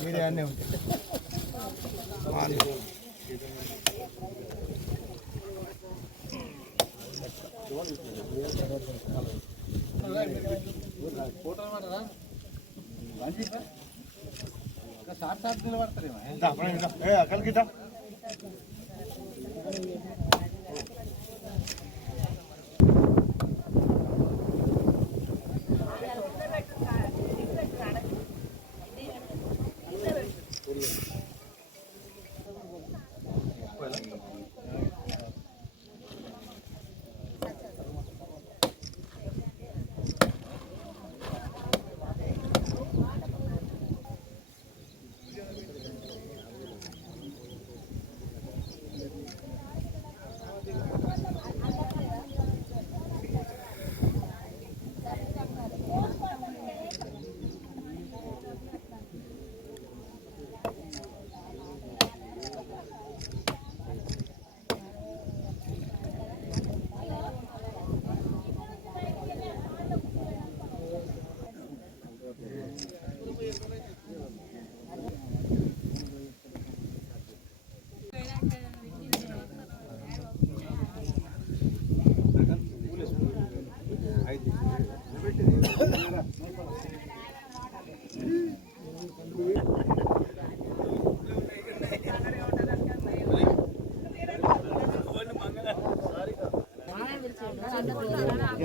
మీడియానే ఉంటుంది photo పడరా sir sir నిలబడతారేమో అక్కడికి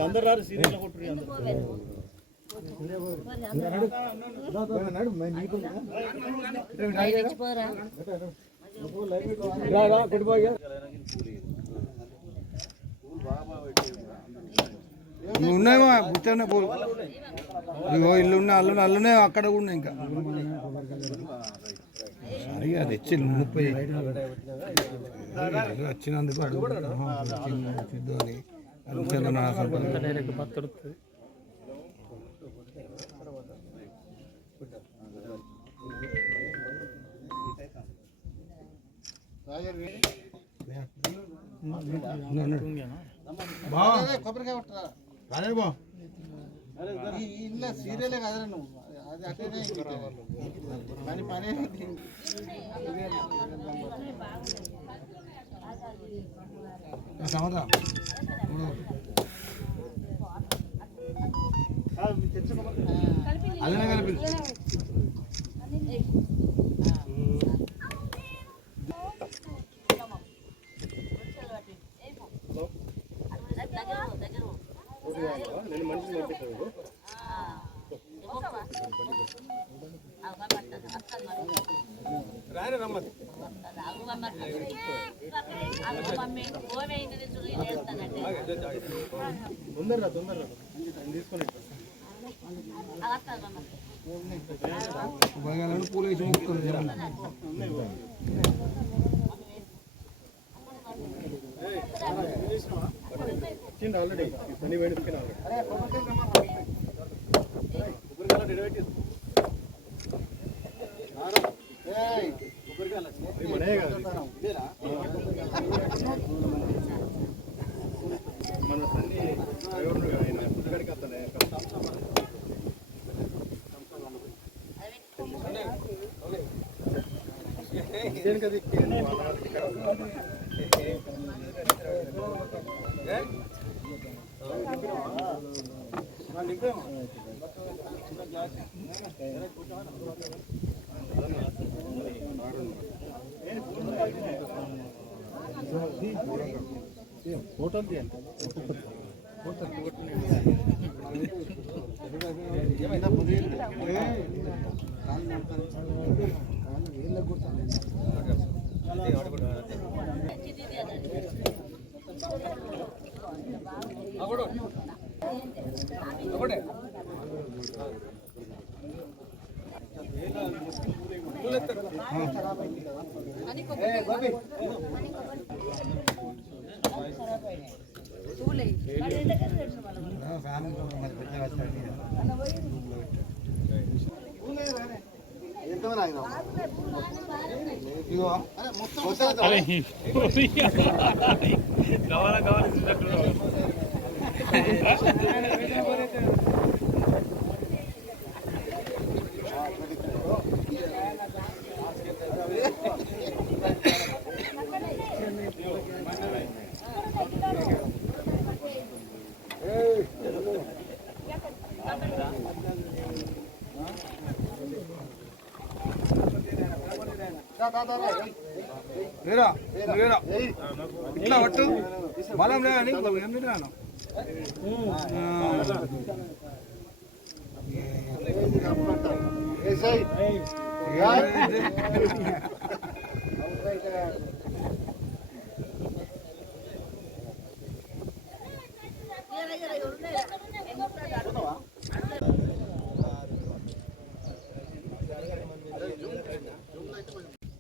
अंदर सीरियल ఉన్నాయేమో పుట్టనే పోలు ఇగో ఇల్లు ఉన్న అల్లు అల్లునే అక్కడ కూడా ఇంకా సరిగా తెచ్చి 30 వచ్చినందుకు సిద్ధు అని డైరెక్ట్ బతుడుతుంది ఇలా సీరియలే కదరా నువ్వు అది అట్లనే పని పని అల్లనే కలిపి పూలు వేసి ఆల్రెడీ పని వేడుకున్నా మన సన్ని పుట్టుగడికి వస్తానే కదా హోటల్ ఇట్లా పట్టు బలం లేదని ఏం తిన్నాను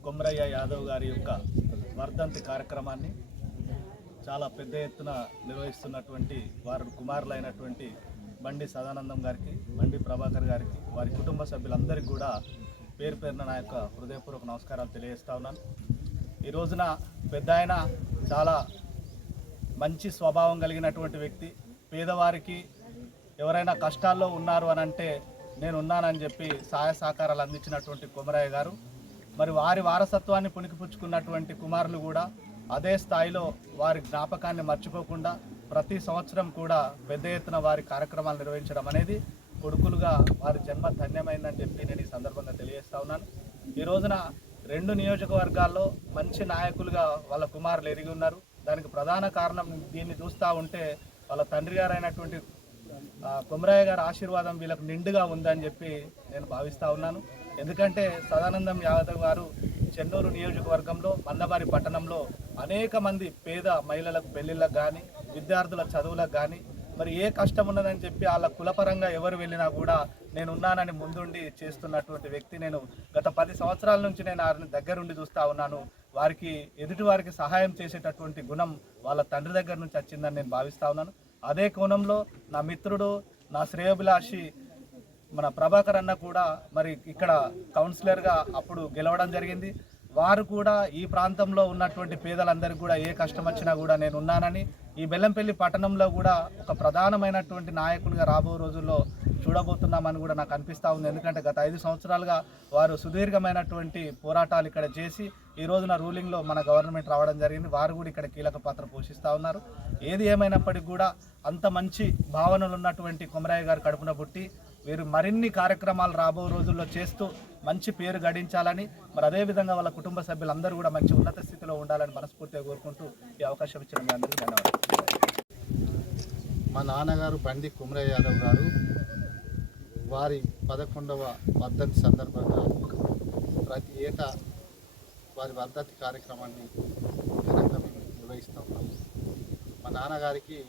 కొమరయ్య యాదవ్ గారి యొక్క వర్ధంతి కార్యక్రమాన్ని చాలా పెద్ద ఎత్తున నిర్వహిస్తున్నటువంటి వారి కుమారులైనటువంటి బండి సదానందం గారికి, బండి ప్రభాకర్ గారికి, వారి కుటుంబ సభ్యులందరికీ కూడా పేరు పేరున నా యొక్క హృదయపూర్వక నమస్కారాలు తెలియజేస్తా ఉన్నాను. ఈ రోజున పెద్ద ఆయన చాలా మంచి స్వభావం కలిగినటువంటి వ్యక్తి. పేదవారికి ఎవరైనా కష్టాల్లో ఉన్నారు అని అంటే నేను ఉన్నానని చెప్పి సహాయ సహకారాలు అందించినటువంటి కొమరయ్య గారు, మరి వారి వారసత్వాన్ని పుణికిపుచ్చుకున్నటువంటి కుమారులు కూడా అదే స్థాయిలో వారి జ్ఞాపకాన్ని మర్చిపోకుండా ప్రతి సంవత్సరం కూడా పెద్ద ఎత్తున వారి కార్యక్రమాలు నిర్వహించడం అనేది కొడుకులుగా వారి జన్మ ధన్యమైందని చెప్పి నేను ఈ సందర్భంగా తెలియజేస్తా ఉన్నాను. ఈ రోజున 2 నియోజకవర్గాల్లో మంచి నాయకులుగా వాళ్ళ కుమారులు ఎరిగి ఉన్నారు. దానికి ప్రధాన కారణం దీన్ని చూస్తూ ఉంటే వాళ్ళ తండ్రి గారైనటువంటి కొమరయ్య గారి ఆశీర్వాదం వీళ్ళకు నిండుగా ఉందని చెప్పి నేను భావిస్తూ ఉన్నాను. ఎందుకంటే సదానందం యాదవ్ గారు చెన్నూరు నియోజకవర్గంలో మందబారి పట్టణంలో అనేక మంది పేద మహిళలకు పెళ్లిళ్ళకు కానీ, విద్యార్థుల చదువులకు కానీ, మరి ఏ కష్టం ఉన్నదని చెప్పి వాళ్ళ కులపరంగా ఎవరు వెళ్ళినా కూడా నేను ఉన్నానని ముందుండి చేస్తున్నటువంటి వ్యక్తి. నేను గత 10 సంవత్సరాల నుంచి నేను వారిని దగ్గరుండి చూస్తూ ఉన్నాను. వారికి ఎదుటి వారికి సహాయం చేసేటటువంటి గుణం వాళ్ళ తండ్రి దగ్గర నుంచి వచ్చిందని నేను భావిస్తూ ఉన్నాను. అదే కోణంలో నా మిత్రుడు, నా శ్రేయోభిలాషి మన ప్రభాకర్ అన్న కూడా మరి ఇక్కడ కౌన్సిలర్గా అప్పుడు గెలవడం జరిగింది. వారు కూడా ఈ ప్రాంతంలో ఉన్నటువంటి పేదలందరికీ కూడా ఏ కష్టం వచ్చినా కూడా నేను ఉన్నానని, ఈ బెల్లంపల్లి పట్టణంలో కూడా ఒక ప్రధానమైనటువంటి నాయకులుగా రాబో రోజుల్లో చూడబోతున్నామని కూడా నాకు అనిపిస్తూ ఉంది. ఎందుకంటే గత 5 సంవత్సరాలుగా వారు సుదీర్ఘమైనటువంటి పోరాటాలు ఇక్కడ చేసి ఈ రోజున రూలింగ్లో మన గవర్నమెంట్ రావడం జరిగింది. వారు కూడా ఇక్కడ కీలక పాత్ర పోషిస్తూ ఉన్నారు. ఏది ఏమైనప్పటికీ కూడా అంత మంచి భావనలు ఉన్నటువంటి కొమరయ్య గారు కడుపున పుట్టి వీరు మరిన్ని కార్యక్రమాలు రాబో రోజుల్లో చేస్తూ మంచి పేరు గడించాలని, మరి అదేవిధంగా వాళ్ళ కుటుంబ సభ్యులందరూ కూడా మంచి ఉన్నత స్థితిలో ఉండాలని మనస్ఫూర్తిగా కోరుకుంటూ ఈ అవకాశం ఇచ్చిన మీ అందరికీ ధన్యవాదాలు. మా నాన్నగారు బండి కుమరయ్య యాదవ్ గారు వారి 11వ వర్ధంతి సందర్భంగా ప్రతి ఏటా వారి వర్ధంతి కార్యక్రమాన్ని ఘనంగా మేము నిర్వహిస్తూ ఉన్నాము. మా నాన్నగారికి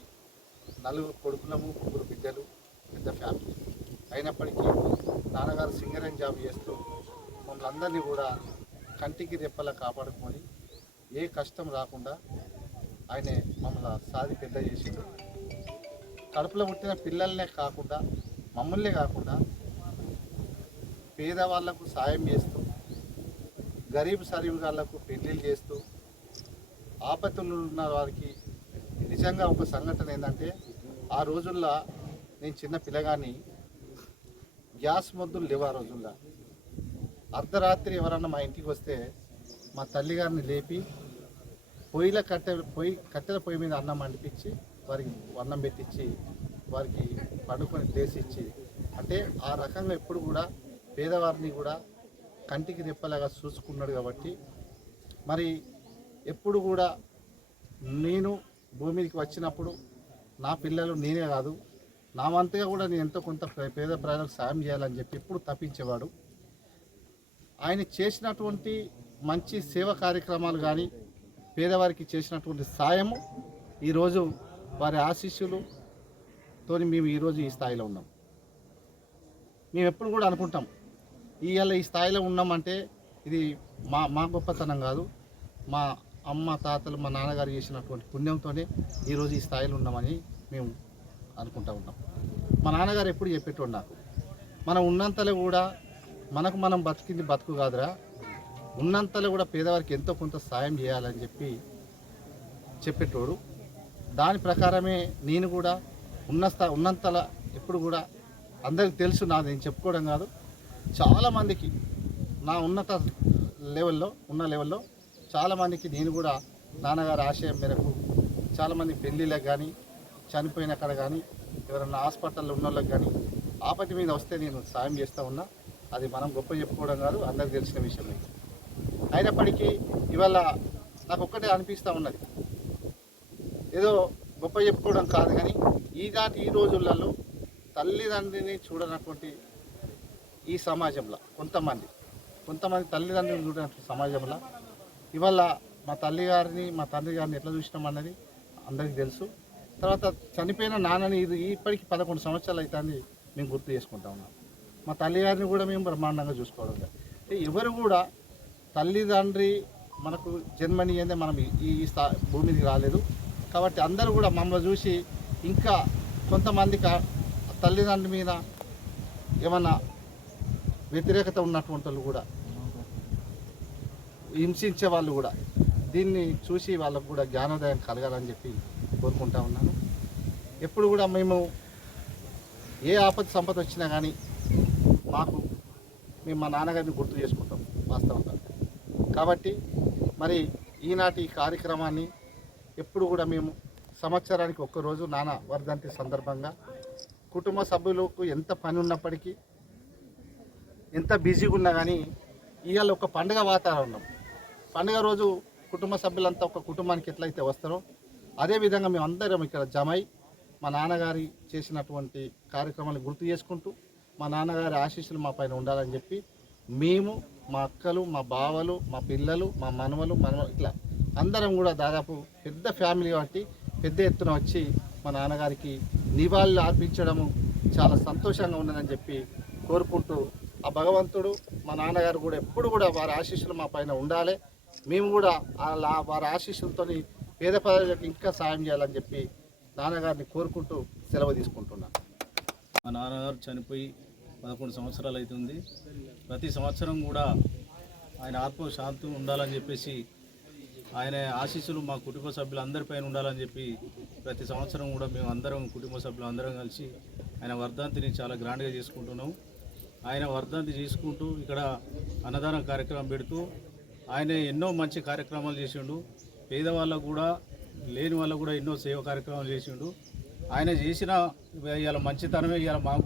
4 కొడుకులము 3 బిడ్డలు, పెద్ద ఫ్యామిలీ. అయినప్పటికీ నాన్నగారు సింగరేణి జాబ్ చేస్తూ మమ్మల్ని అందరినీ కూడా కంటికి రెప్పలా కాపాడుకొని ఏ కష్టం రాకుండా ఆయన మమ్మల్ని సాది పెద్ద చేసిండు. కడుపులో పుట్టిన పిల్లలనే కాకుండా మమ్మల్నే కాకుండా పేదవాళ్లకు సాయం చేస్తూ గరీబ్ సరీబుగాళ్లకు పెళ్లిళ్ళు చేస్తూ ఆపత్తులు ఉన్న వారికి నిజంగా ఒక సంఘటన ఏంటంటే, ఆ రోజుల్లో నేను చిన్న పిల్లగాని గ్యాస్ మొద్దులు లేవు. ఆ రోజుల్లో అర్ధరాత్రి ఎవరన్నా మా ఇంటికి వస్తే మా తల్లిగారిని లేపి కట్టెల పొయ్యి మీద అన్నం వండిపించి వారికి అన్నం పెట్టించి వారికి పండుకొని దేశిచ్చి, అంటే ఆ రకంగా ఎప్పుడు కూడా పేదవారిని కూడా కంటికి రెప్పలాగా చూసుకున్నాడు. కాబట్టి మరి ఎప్పుడు కూడా నేను భూమికి వచ్చినప్పుడు నా పిల్లలు నేనే కాదు, నా వంతుగా కూడా నేను ఎంతో కొంత పేద ప్రజలకు సాయం చేయాలని చెప్పి ఎప్పుడు తప్పించేవాడు. ఆయన చేసినటువంటి మంచి సేవ కార్యక్రమాలు కానీ పేదవారికి చేసినటువంటి సాయము ఈరోజు వారి ఆశీస్సులతో మేము ఈరోజు ఈ స్థాయిలో ఉన్నాం. మేము ఎప్పుడు కూడా అనుకుంటాం ఇవాళ ఈ స్థాయిలో ఉన్నామంటే ఇది మా గొప్పతనం కాదు, మా అమ్మ తాతలు మా నాన్నగారు చేసినటువంటి పుణ్యంతోనే ఈరోజు ఈ స్థాయిలో ఉన్నామని మేము అనుకుంటూ ఉన్నాం. మా నాన్నగారు ఎప్పుడు చెప్పేటోడు నాకు, మనం ఉన్నంతలో కూడా మనకు మనం బతికింది బతుకు కాదురా, ఉన్నంతలో కూడా పేదవారికి ఎంతో కొంత సాయం చేయాలని చెప్పి చెప్పేటోడు. దాని ప్రకారమే నేను కూడా ఉన్నంతలా ఎప్పుడు కూడా అందరికి తెలుసు, నేను చెప్పుకోవడం కాదు, చాలామందికి నా ఉన్నత లెవెల్లో చాలామందికి నేను కూడా నాన్నగారి ఆశయం మేరకు చాలామంది పెళ్ళిళ్ళకి కానీ చనిపోయిన అక్కడ కానీ ఎవరైనా హాస్పిటల్లో ఉన్న వాళ్ళకి కానీ ఆపత్తి మీద వస్తే నేను సాయం చేస్తూ ఉన్నా. అది మనం గొప్ప చెప్పుకోవడం కాదు, అందరికి తెలిసిన విషయమే. అయినప్పటికీ ఇవాళ నాకు ఒక్కటే అనిపిస్తూ ఉన్నది, ఏదో గొప్ప చెప్పుకోవడం కాదు కానీ ఈ రోజులలో తల్లిదండ్రిని చూడనటువంటి ఈ సమాజంలో కొంతమంది తల్లిదండ్రులు చూడనటువంటి సమాజంలో ఇవాళ మా తల్లిగారిని మా తండ్రి గారిని ఎట్లా చూసినాం అన్నది అందరికీ తెలుసు. తర్వాత చనిపోయిన నాన్నని ఇప్పటికి 11 సంవత్సరాలు అవుతుంది మేము గుర్తు చేసుకుంటా ఉన్నాం. మా తల్లిగారిని కూడా మేము బ్రహ్మాండంగా చూసుకోవడం లేదు. ఎవరు కూడా తల్లిదండ్రి మనకు జన్మనియందే మనం ఈ భూమికి రాలేదు. కాబట్టి అందరూ కూడా మమ్మల్ని చూసి ఇంకా కొంతమంది తల్లిదండ్రుల మీద ఏమన్నా వ్యతిరేకత ఉన్నటువంటి వాళ్ళు కూడా, హింసించే వాళ్ళు కూడా దీన్ని చూసి వాళ్ళకు కూడా జ్ఞానోదయం కలగాలని చెప్పి కోరుకుంటా ఉన్నాను. ఎప్పుడు కూడా మేము ఏ ఆపద సంపద వచ్చినా కానీ మేము మా నాన్నగారిని గుర్తు చేసుకుంటాం వాస్తవంగా. కాబట్టి మరి ఈనాటి ఈ కార్యక్రమాన్ని ఎప్పుడు కూడా మేము సంవత్సరానికి ఒక్కరోజు నాన్న వర్ధంతి సందర్భంగా కుటుంబ సభ్యులకు ఎంత పని ఉన్నప్పటికీ ఎంత బిజీగా ఉన్నా కానీ ఇవాళ ఒక పండుగ వాతావరణం, పండుగ రోజు కుటుంబ సభ్యులంతా ఒక కుటుంబానికి ఎట్లయితే వస్తారో అదేవిధంగా మేము అందరం ఇక్కడ జమై మా నాన్నగారి చేసినటువంటి కార్యక్రమాన్ని గుర్తు చేసుకుంటూ మా నాన్నగారి ఆశీస్సులు మా పైన ఉండాలని చెప్పి మేము, మా అక్కలు, మా బావలు, మా పిల్లలు, మా మనవలు ఇట్లా అందరం కూడా దాదాపు పెద్ద ఫ్యామిలీ కాబట్టి పెద్ద ఎత్తున వచ్చి మా నాన్నగారికి నివాళులు అర్పించడము చాలా సంతోషంగా ఉన్నదని చెప్పి కోరుకుంటూ, ఆ భగవంతుడు మా నాన్నగారు కూడా ఎప్పుడు కూడా వారి ఆశీస్సులు మా పైన ఉండాలి, మేము కూడా వారి ఆశీస్సులతో పేద ప్రజలకు ఇంకా సాయం చేయాలని చెప్పి నాన్నగారిని కోరుకుంటూ సెలవు తీసుకుంటున్నాను. మా నాన్నగారు చనిపోయి 11 సంవత్సరాలు అవుతుంది. ప్రతి సంవత్సరం కూడా ఆయన ఆత్మ శాంతి ఉండాలని చెప్పేసి ఆయన ఆశీస్సులు మా కుటుంబ సభ్యులందరిపైన ఉండాలని చెప్పి ప్రతి సంవత్సరం కూడా మేము అందరం కుటుంబ సభ్యులు అందరం కలిసి ఆయన వర్ధంతిని చాలా గ్రాండ్గా చేసుకుంటున్నాం. ఆయన వర్ధంతి చేసుకుంటూ ఇక్కడ అన్నదానం కార్యక్రమం పెడుతూ ఆయన ఎన్నో మంచి కార్యక్రమాలు చేసిండు. పేదవాళ్ళకు కూడా లేని వాళ్ళకు కూడా ఎన్నో సేవ కార్యక్రమాలు చేసిండు. ఆయన చేసిన ఇవాళ మంచితనమే ఇవాళ మాకు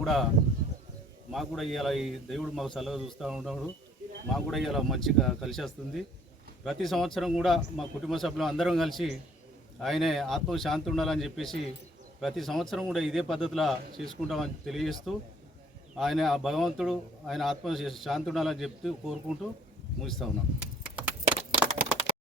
కూడా ఇవాళ ఈ దేవుడు మాకు చల్లగా చూస్తూ ఉన్నాడు. మాకు కూడా ఇవాళ మంచిగా కలిసి వస్తుంది. ప్రతి సంవత్సరం కూడా మా కుటుంబ సభ్యులు అందరం కలిసి ఆయనే ఆత్మ శాంతి ఉండాలని చెప్పేసి ప్రతి సంవత్సరం కూడా ఇదే పద్ధతిలో చేసుకుంటామని తెలియజేస్తూ ఆయన ఆ భగవంతుడు ఆయన ఆత్మ శాంతి ఉండాలని చెప్తూ కోరుకుంటూ ముగిస్తూ ఉన్నాం.